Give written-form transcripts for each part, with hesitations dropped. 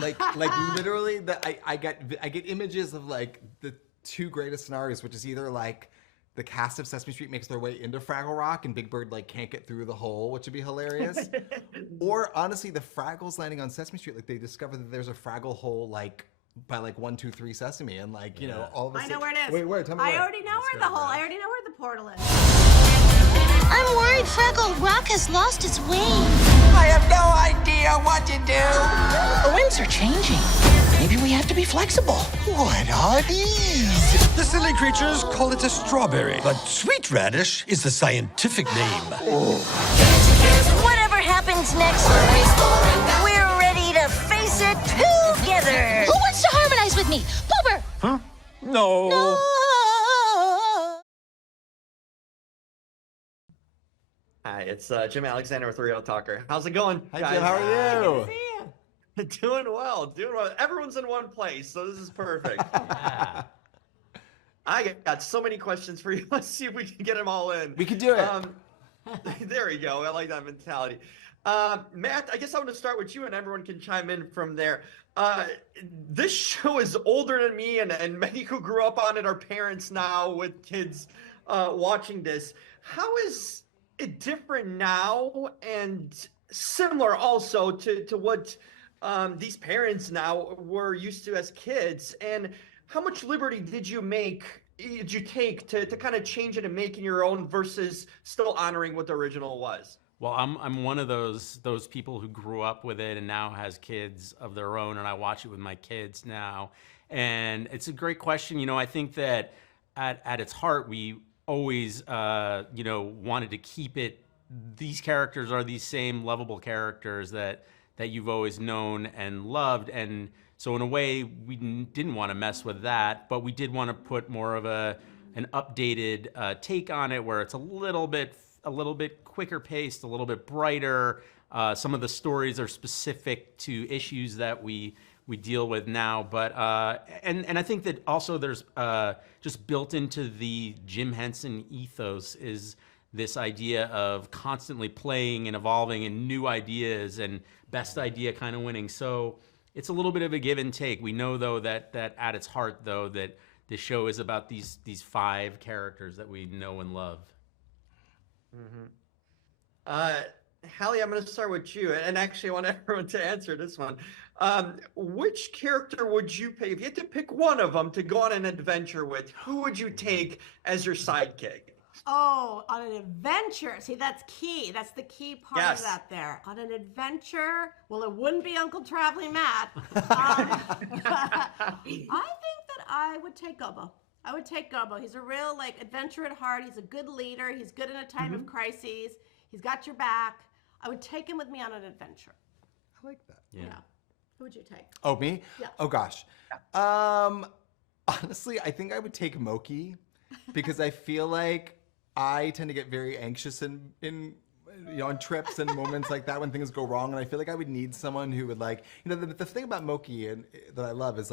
Like literally, I get images of like the two greatest scenarios, which is either like the cast of Sesame Street makes their way into Fraggle Rock and Big Bird like can't get through the hole, which would be hilarious. Or honestly, the Fraggles landing on Sesame Street, like they discover that there's a Fraggle hole like by like 1, 2, 3 Sesame, and like you know all of a sudden. I know where it is. Wait, where? Tell me where. I already know where the hole. I already know where the portal is. I'm worried Fraggle Rock has lost its way. I have no idea what to do. The winds are changing. Maybe we have to be flexible. What are these? The silly creatures call it a strawberry, but sweet radish is the scientific name. Whatever happens next, we're ready to face it together. Who wants to harmonize with me? Pooper! Huh? No. No. Hi, it's Jim Alexander with Real Talker. How's it going, Hi guys? Jim, how are you? Doing well, doing well. Everyone's in one place, so this is perfect. I got so many questions for you. Let's see if we can get them all in. We can do it. There we go. I like that mentality. Matt, I guess I want to start with you, and everyone can chime in from there. This show is older than me, and many who grew up on it are parents now with kids watching this. How is it different now and similar also to what these parents now were used to as kids? And how much liberty did you take to kind of change it and make it your own versus still honoring what the original was? Well, I'm one of those people who grew up with it and now has kids of their own, and I watch it with my kids now. And it's a great question. You know, I think that at its heart, we always wanted to keep it. These characters are these same lovable characters that you've always known and loved, and so in a way we didn't want to mess with that, but we did want to put more of an updated take on it, where it's a little bit quicker paced, a little bit brighter. Some of the stories are specific to issues that we deal with now, but and I think that also there's just built into the Jim Henson ethos is this idea of constantly playing and evolving and new ideas and best idea kind of winning. So it's a little bit of a give and take. We know though that at its heart though that the show is about these 5 characters that we know and love. Mm-hmm. Halle, I'm going to start with you, and actually I want everyone to answer this one. Which character would you pick if you had to pick one of them to go on an adventure with? Who would you take as your sidekick? Oh, on an adventure. See, that's key. That's the key part of that there. On an adventure, well, it wouldn't be Uncle Traveling Matt. I think that I would take Gobo. I would take Gobo. He's a real, adventure at heart. He's a good leader. He's good in a time of crises. He's got your back. I would take him with me on an adventure. I like that. Yeah. Who would you take? Oh, me? Yeah. Oh, gosh. Honestly, I think I would take Moki because I feel like I tend to get very anxious on trips and moments like that when things go wrong. And I feel like I would need someone who would the thing about Moki that I love is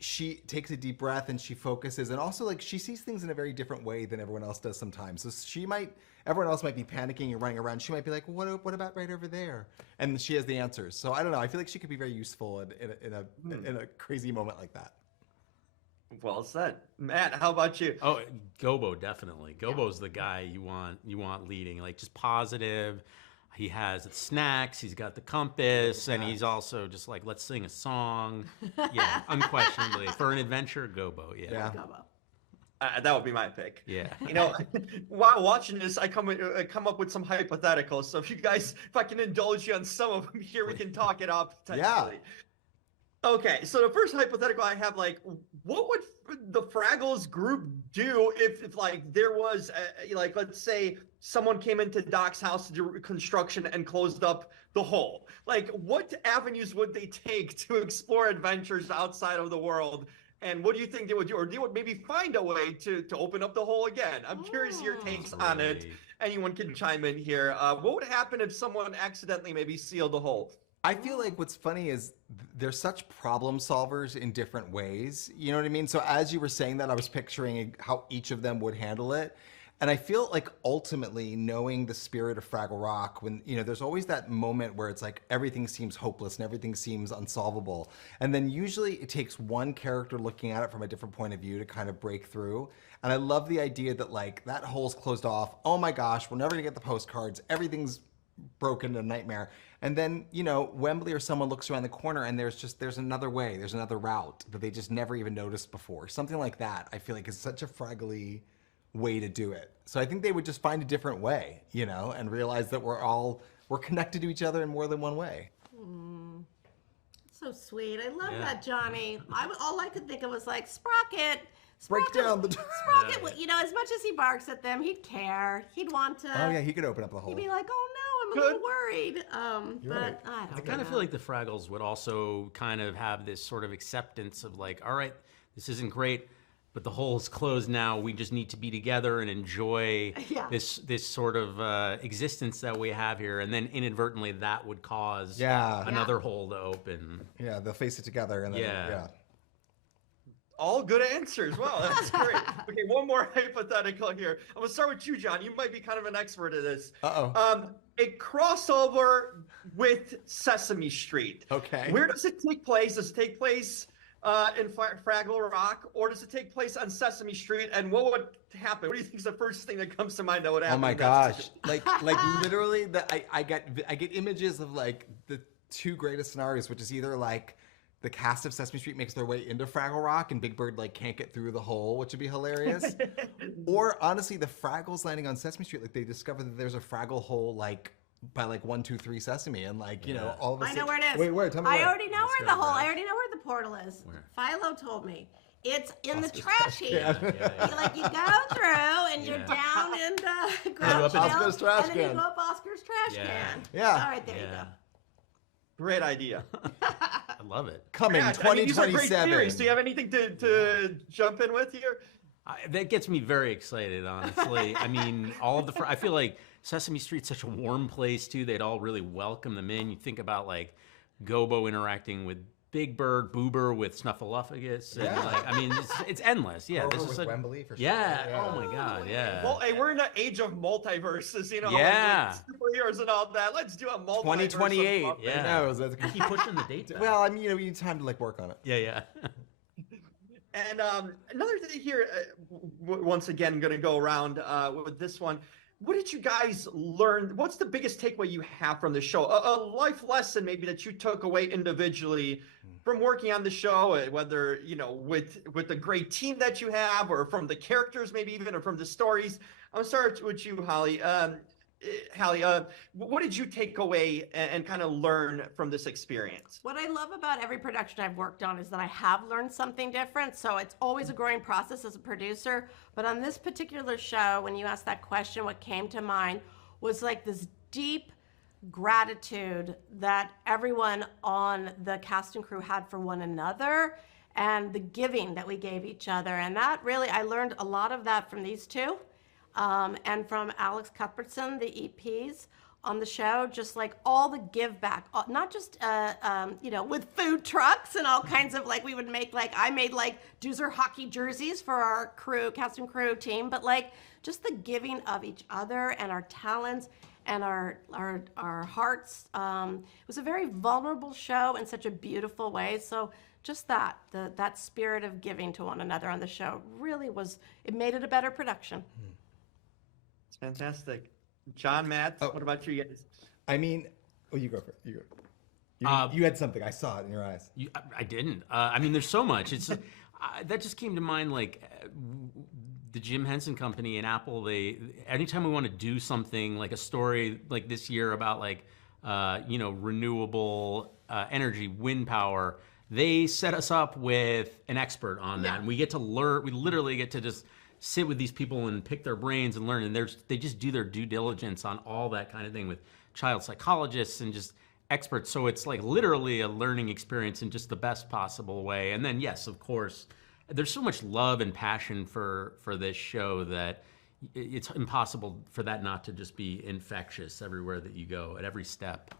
she takes a deep breath and she focuses, and also she sees things in a very different way than everyone else does sometimes. So everyone else might be panicking and running around. She might be like, what about right over there? And she has the answers. So I don't know. I feel like she could be very useful in a crazy moment like that. Well said. Matt, how about you? Oh, Gobo, definitely. Gobo's the guy you want leading, just positive. He has snacks, he's got the compass, and he's also just let's sing a song. Yeah, unquestionably. For an adventure, Gobo, yeah. Gobo. That would be my pick. Yeah. While watching this, I come up with some hypotheticals. So if I can indulge you on some of them here, we can talk it up potentially. Yeah. Okay, so the first hypothetical I have, what would the Fraggles group do if there was, let's say someone came into Doc's house to do construction and closed up the hole? What avenues would they take to explore adventures outside of the world? And what do you think they would do? Or they would maybe find a way to open up the hole again? I'm curious your takes on it. Anyone can chime in here. What would happen if someone accidentally maybe sealed the hole? I feel like what's funny is they're such problem solvers in different ways. You know what I mean? So as you were saying that, I was picturing how each of them would handle it. And I feel like ultimately knowing the spirit of Fraggle Rock, when, there's always that moment where it's like everything seems hopeless and everything seems unsolvable. And then usually it takes one character looking at it from a different point of view to kind of break through. And I love the idea that like that hole's closed off. Oh my gosh, we're never gonna get the postcards. Everything's broken, a nightmare. And then, Wembley or someone looks around the corner and there's another way, there's another route that they just never even noticed before. Something like that, I feel like is such a Fraggly way to do it. So I think they would just find a different way, and realize that we're connected to each other in more than one way. So sweet. I love that, Johnny. All I could think of was like, Sprocket. Break down the Sprocket, as much as he barks at them, he'd care. He'd want to. Oh yeah, he could open up the hole. He'd be like, oh no, I'm a little worried. But right. I kind of feel like the Fraggles would also kind of have this sort of acceptance of like, all right, this isn't great, but the hole's closed now. We just need to be together and enjoy this sort of existence that we have here. And then inadvertently that would cause another hole to open. Yeah, they'll face it together. And then, All good answers. Wow, that's great. Okay, one more hypothetical here. I'm going to start with you, John. You might be kind of an expert at this. Uh-oh. A crossover with Sesame Street. Okay. Where does it take place? Does it take place in Fraggle Rock, or does it take place on Sesame Street? And what would happen? What do you think is the first thing that comes to mind that would happen? Oh my gosh! like literally, I get images of like the two greatest scenarios, which is either like the cast of Sesame Street makes their way into Fraggle Rock and Big Bird like can't get through the hole, which would be hilarious. Or honestly, the Fraggles landing on Sesame Street, like they discover that there's a Fraggle hole like by like 1, 2, 3 Sesame, and like all of a sudden. I know where it is. Wait, where? Tell me. I already know where the hole. I already know where the portal is. Where? Philo told me. It's in the trash heap. Yeah. You go through and you're down in the ground shell, Oscar's trash and then you can. go up Oscar's trash can. Yeah. All right, there you go. Great idea. I love it. Coming 2027. These are great theories. Do you have anything to jump in with here? That gets me very excited, honestly. I mean, I feel like Sesame Street's such a warm place too. They'd all really welcome them in. You think about like Gobo interacting with Big Bird, Boober with Snuffleupagus, and like, I mean, it's endless. Yeah, this is Wembley for sure. Yeah. Oh my God. Yeah. Well, hey, we're in the age of multiverses, Yeah. like superheroes and all that. Let's do a multiverse. 2028. Yeah. Who knows? Keep pushing the date back. Well, I mean, we need time to like work on it. Yeah. And another thing here, once again, going to go around with this one. What did you guys learn? What's the biggest takeaway you have from the show? A life lesson maybe that you took away individually from working on the show, whether, with the great team that you have, or from the characters, maybe even, or from the stories. I'm going to start with you, Halle. Halle, what did you take away and kind of learn from this experience? What I love about every production I've worked on is that I have learned something different. So it's always a growing process as a producer. But on this particular show, when you asked that question, what came to mind was like this deep gratitude that everyone on the cast and crew had for one another, and the giving that we gave each other. And that really, I learned a lot of that from these two. And from Alex Cuthbertson, the EPs on the show, just like all the give back, not just, with food trucks and all kinds of like, we would make like, I made like Doozer hockey jerseys for our crew, cast and crew team, but like just the giving of each other and our talents and our hearts. It was a very vulnerable show in such a beautiful way. So just that spirit of giving to one another on the show really it made it a better production. It's fantastic. John, Matt, what about you guys? I mean, you go for it. You go. You had something. I saw it in your eyes. I didn't. I mean, there's so much. It's that just came to mind. Like the Jim Henson Company and Apple. They anytime we want to do something like a story like this year about like renewable energy, wind power. They set us up with an expert on that, and we get to learn. We literally get to just sit with these people and pick their brains and learn. And they just do their due diligence on all that kind of thing with child psychologists and just experts. So it's like literally a learning experience in just the best possible way. And then, yes, of course, there's so much love and passion for this show that it's impossible for that not to just be infectious everywhere that you go at every step.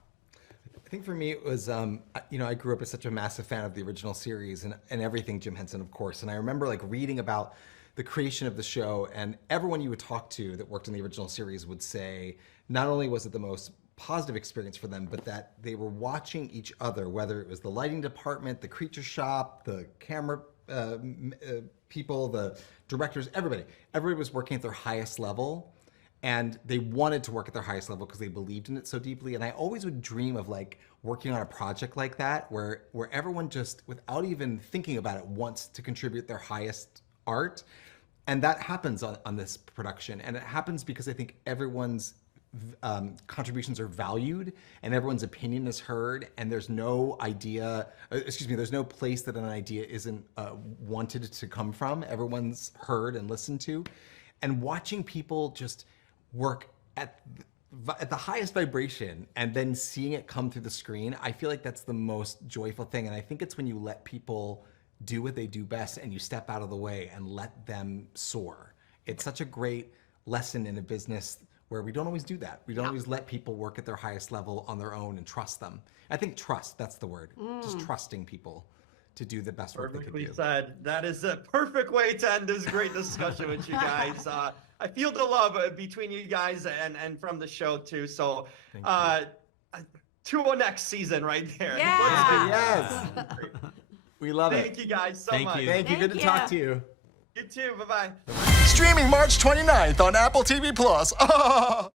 I think for me it was, I grew up as such a massive fan of the original series and everything Jim Henson, of course. And I remember like reading about the creation of the show, and everyone you would talk to that worked in the original series would say not only was it the most positive experience for them, but that they were watching each other, whether it was the lighting department, the creature shop, the camera people, the directors, everybody was working at their highest level, and they wanted to work at their highest level because they believed in it so deeply. And I always would dream of like working on a project like that where everyone just, without even thinking about it, wants to contribute their highest art. And that happens on this production, and it happens because I think everyone's contributions are valued and everyone's opinion is heard, and there's no there's no place that an idea isn't wanted to come from. Everyone's heard and listened to, and watching people just work at the highest vibration and then seeing it come through the screen, I feel like that's the most joyful thing. And I think it's when you let people do what they do best and you step out of the way and let them soar. It's such a great lesson in a business where we don't always do that. We don't always let people work at their highest level on their own and trust them. I think trust, that's the word. Just trusting people to do the best work they could do. Perfectly said. That is a perfect way to end this great discussion with you guys. I feel the love between you guys and from the show too. So, 2 next season right there. Yeah. Yes. We love it. Thank you guys so much. Thank you. Good to talk to you. You too. Bye-bye. Streaming March 29th on Apple TV+.